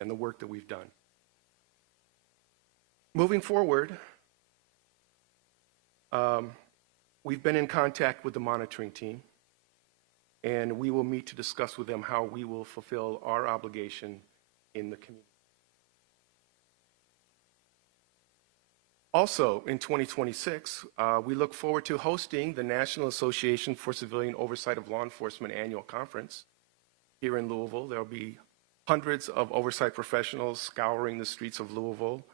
and the work that we've done. Moving forward, we've been in contact with the monitoring team, and we will meet to discuss with them how we will fulfill our obligation in the community. Also, in 2026, we look forward to hosting the National Association for Civilian Oversight of Law Enforcement annual conference here in Louisville. There will be hundreds of oversight professionals scouring the streets of Louisville,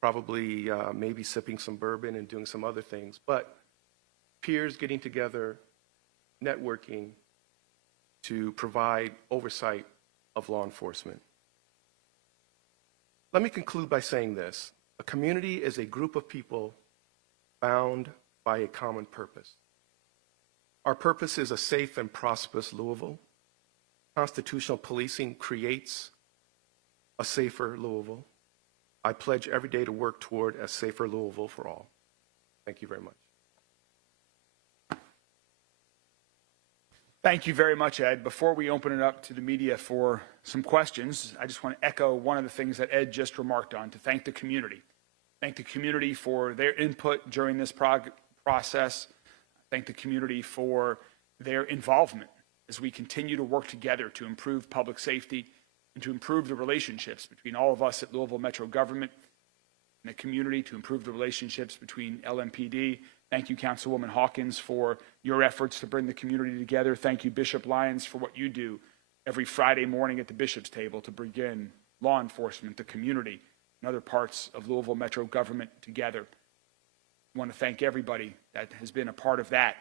probably maybe sipping some bourbon and doing some other things, but peers getting together, networking to provide oversight of law enforcement. Let me conclude by saying this. A community is a group of people bound by a common purpose. Our purpose is a safe and prosperous Louisville. Constitutional policing creates a safer Louisville. I pledge every day to work toward a safer Louisville for all. Thank you very much. Thank you very much, Ed. Before we open it up to the media for some questions, I just want to echo one of the things that Ed just remarked on, to thank the community. Thank the community for their input during this process. Thank the community for their involvement as we continue to work together to improve public safety and to improve the relationships between all of us at Louisville Metro government and the community, to improve the relationships between LMPD. Thank you, Councilwoman Hawkins, for your efforts to bring the community together. Thank you, Bishop Lyons, for what you do every Friday morning at the Bishop's table to bring in law enforcement, the community, and other parts of Louisville Metro government together. I want to thank everybody that has been a part of that.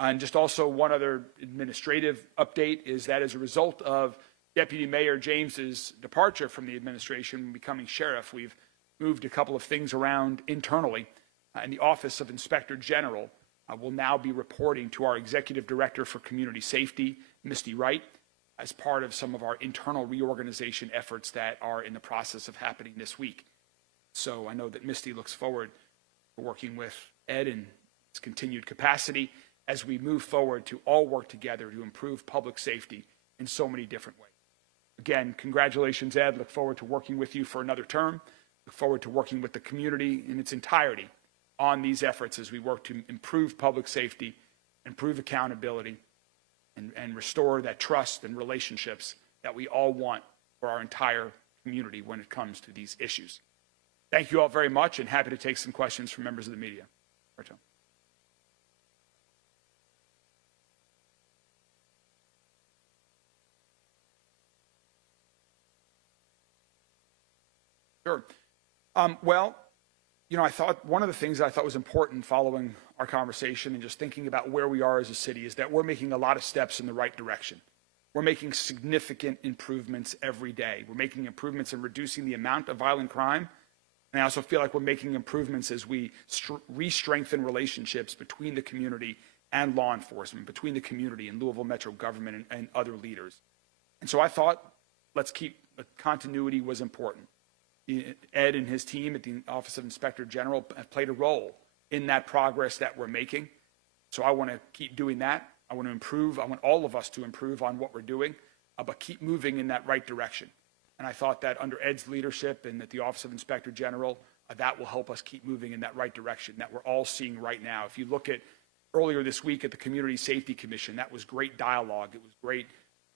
And just also one other administrative update is that as a result of Deputy Mayor James's departure from the administration and becoming sheriff, we've moved a couple of things around internally. And the Office of Inspector General will now be reporting to our Executive Director for Community Safety, Misty Wright, as part of some of our internal reorganization efforts that are in the process of happening this week. So I know that Misty looks forward to working with Ed in his continued capacity as we move forward to all work together to improve public safety in so many different ways. Again, congratulations, Ed. Look forward to working with you for another term. Look forward to working with the community in its entirety on these efforts as we work to improve public safety, improve accountability, and restore that trust and relationships that we all want for our entire community when it comes to these issues. Thank you all very much, and happy to take some questions from members of the media. Bartow. Sure. Well, you know, I thought one of the things that I thought was important following our conversation and just thinking about where we are as a city is that we're making a lot of steps in the right direction. We're making significant improvements every day. We're making improvements in reducing the amount of violent crime. And I also feel like we're making improvements as we re-strengthen relationships between the community and law enforcement, between the community and Louisville Metro government and other leaders. And so I thought, continuity was important. Ed and his team at the Office of Inspector General have played a role in that progress that we're making. So I want to keep doing that. I want to improve. I want all of us to improve on what we're doing, but keep moving in that right direction. And I thought that under Ed's leadership and at the Office of Inspector General, that will help us keep moving in that right direction that we're all seeing right now. If you look at earlier this week at the Community Safety Commission, that was great dialogue. It was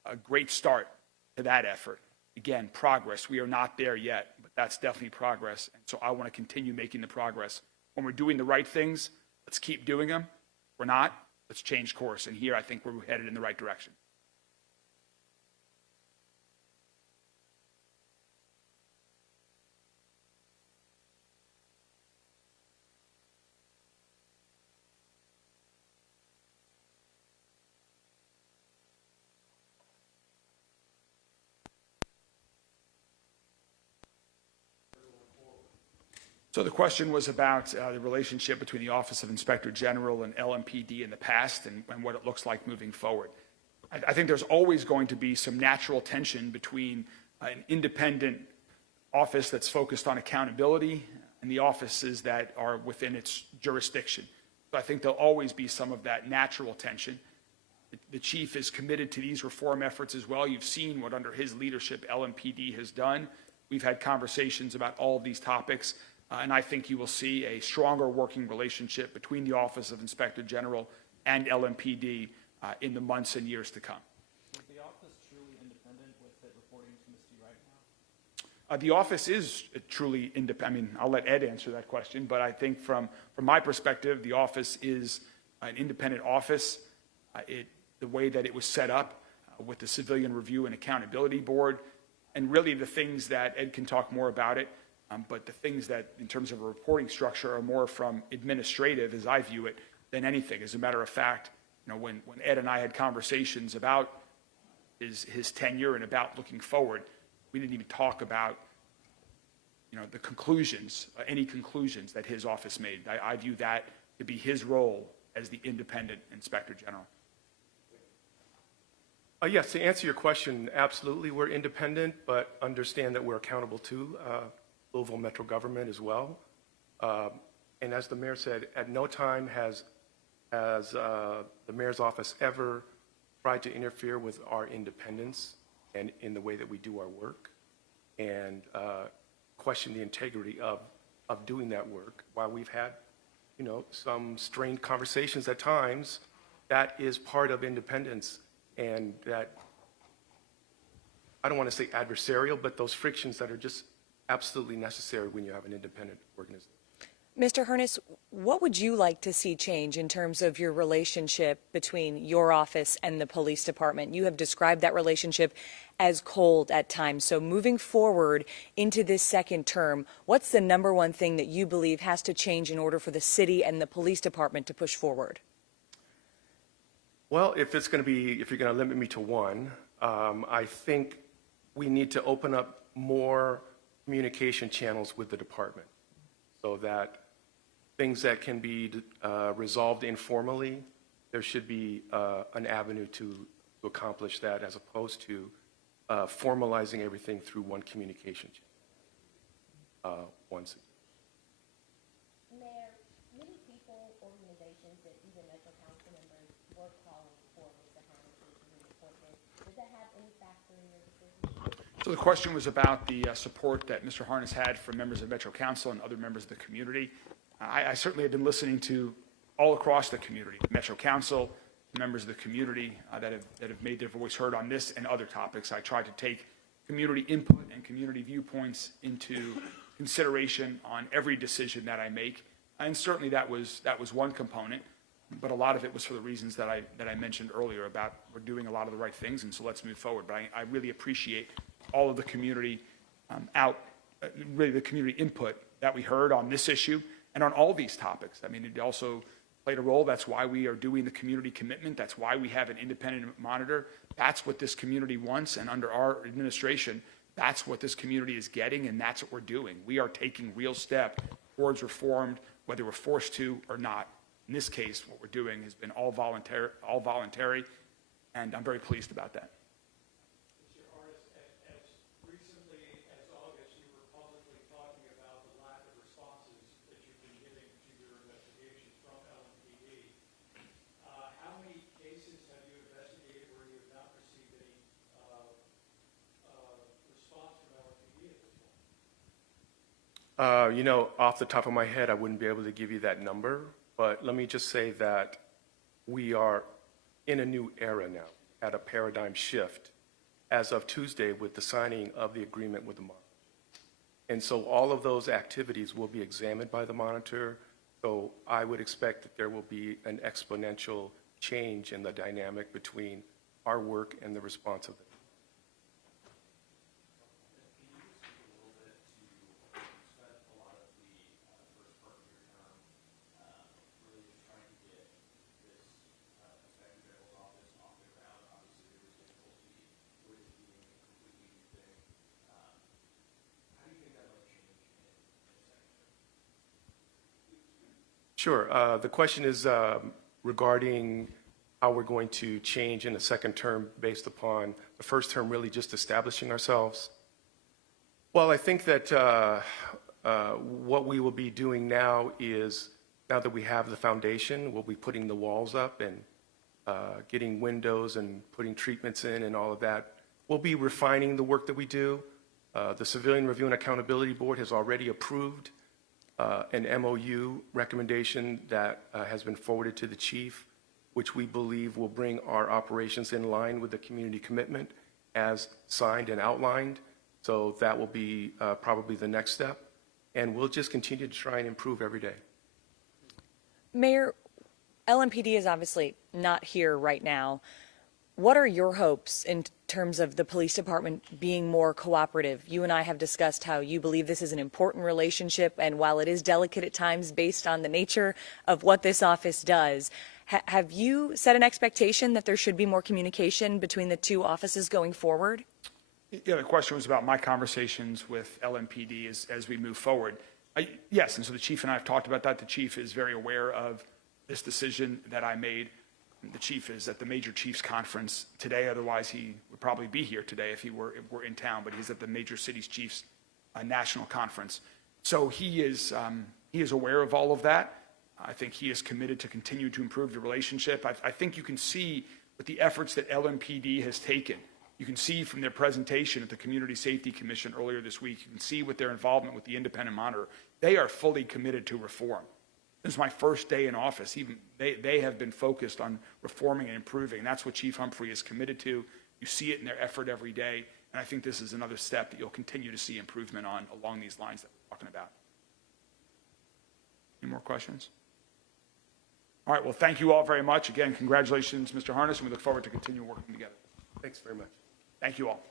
a great start to that effort. Again, progress. We are not there yet, but that's definitely progress. And so I want to continue making the progress. When we're doing the right things, let's keep doing them. If we're not, let's change course. And here I think we're headed in the right direction. So the question was about the relationship between the Office of Inspector General and LMPD in the past and what it looks like moving forward. I think there's always going to be some natural tension between an independent office that's focused on accountability and the offices that are within its jurisdiction. So I think there'll always be some of that natural tension. The chief is committed to these reform efforts as well. You've seen what under his leadership LMPD has done. We've had conversations about all of these topics, and I think you will see a stronger working relationship between the Office of Inspector General and LMPD in the months and years to come. Is the office truly independent with it reporting to Misty right now? The office is truly independent. I mean, I'll let Ed answer that question, but I think from my perspective, the office is an independent office. The way that it was set up with the Civilian Review and Accountability Board, and really the things that Ed can talk more about it, but the things that in terms of a reporting structure are more from administrative, as I view it, than anything. As a matter of fact, when Ed and I had conversations about his tenure and about looking forward, we didn't even talk about the conclusions, any conclusions that his office made. I view that to be his role as the independent Inspector General. Yes, to answer your question, absolutely, we're independent, but understand that we're accountable to Louisville Metro government as well. And as the mayor said, at no time has the mayor's office ever tried to interfere with our independence and in the way that we do our work, and question the integrity of doing that work. While we've had, some strained conversations at times, that is part of independence. And that, I don't want to say adversarial, but those frictions that are just absolutely necessary when you have an independent organization. Mr. Harness, what would you like to see change in terms of your relationship between your office and the police department? You have described that relationship as cold at times. So moving forward into this second term, what's the number one thing that you believe has to change in order for the city and the police department to push forward? Well, if you're going to limit me to one, I think we need to open up more communication channels with the department so that things that can be resolved informally, there should be an avenue to accomplish that as opposed to formalizing everything through one communication channel. Mayor, many people, organizations, and even Metro Council members were calling for Mr. Harness to report this. Does that have any factor in your decision? So the question was about the support that Mr. Harness had from members of Metro Council and other members of the community. I certainly have been listening to all across the community, Metro Council, members of the community that have made their voice heard on this and other topics. I tried to take community input and community viewpoints into consideration on every decision that I make, and certainly that was one component. But a lot of it was for the reasons that I mentioned earlier about we're doing a lot of the right things, and so let's move forward. But I really appreciate all of the community really the community input that we heard on this issue and on all these topics. I mean, it also played a role. That's why we are doing the community commitment. That's why we have an independent monitor. That's what this community wants, and under our administration, that's what this community is getting, and that's what we're doing. We are taking real steps towards reform, whether we're forced to or not. In this case, what we're doing has been all voluntary, and I'm very pleased about that. Mr. Harness, as recently as August, you were publicly talking about the lack of responses that you've been getting to your investigations from LMPD. How many cases have you investigated where you have not received any response from LMPD at this point? Off the top of my head, I wouldn't be able to give you that number. But let me just say that we are in a new era now, at a paradigm shift, as of Tuesday with the signing of the agreement with the monitor. And so all of those activities will be examined by the monitor. So I would expect that there will be an exponential change in the dynamic between our work and the response of it. Sure. The question is regarding how we're going to change in the second term based upon the first term really just establishing ourselves. Well, I think that what we will be doing now is, now that we have the foundation, we'll be putting the walls up and getting windows and putting treatments in and all of that. We'll be refining the work that we do. The Civilian Review and Accountability Board has already approved an MOU recommendation that has been forwarded to the chief, which we believe will bring our operations in line with the community commitment as signed and outlined. So that will be probably the next step. And we'll just continue to try and improve every day. Mayor, LMPD is obviously not here right now. What are your hopes in terms of the police department being more cooperative? You and I have discussed how you believe this is an important relationship, and while it is delicate at times based on the nature of what this office does, have you set an expectation that there should be more communication between the two offices going forward? Yeah, the question was about my conversations with LMPD as we move forward. Yes, and so the chief and I have talked about that. The chief is very aware of this decision that I made. The chief is at the Major Chiefs Conference today. Otherwise, he would probably be here today if he were in town. But he's at the Major Cities Chiefs National Conference. So he is aware of all of that. I think he is committed to continue to improve the relationship. I think you can see with the efforts that LMPD has taken. You can see from their presentation at the Community Safety Commission earlier this week. You can see with their involvement with the independent monitor. They are fully committed to reform. This is my first day in office. Even they have been focused on reforming and improving. And that's what Chief Humphrey is committed to. You see it in their effort every day. And I think this is another step that you'll continue to see improvement on along these lines that we're talking about. Any more questions? All right. Well, thank you all very much. Again, congratulations, Mr. Harness, and we look forward to continue working together. Thanks very much. Thank you all.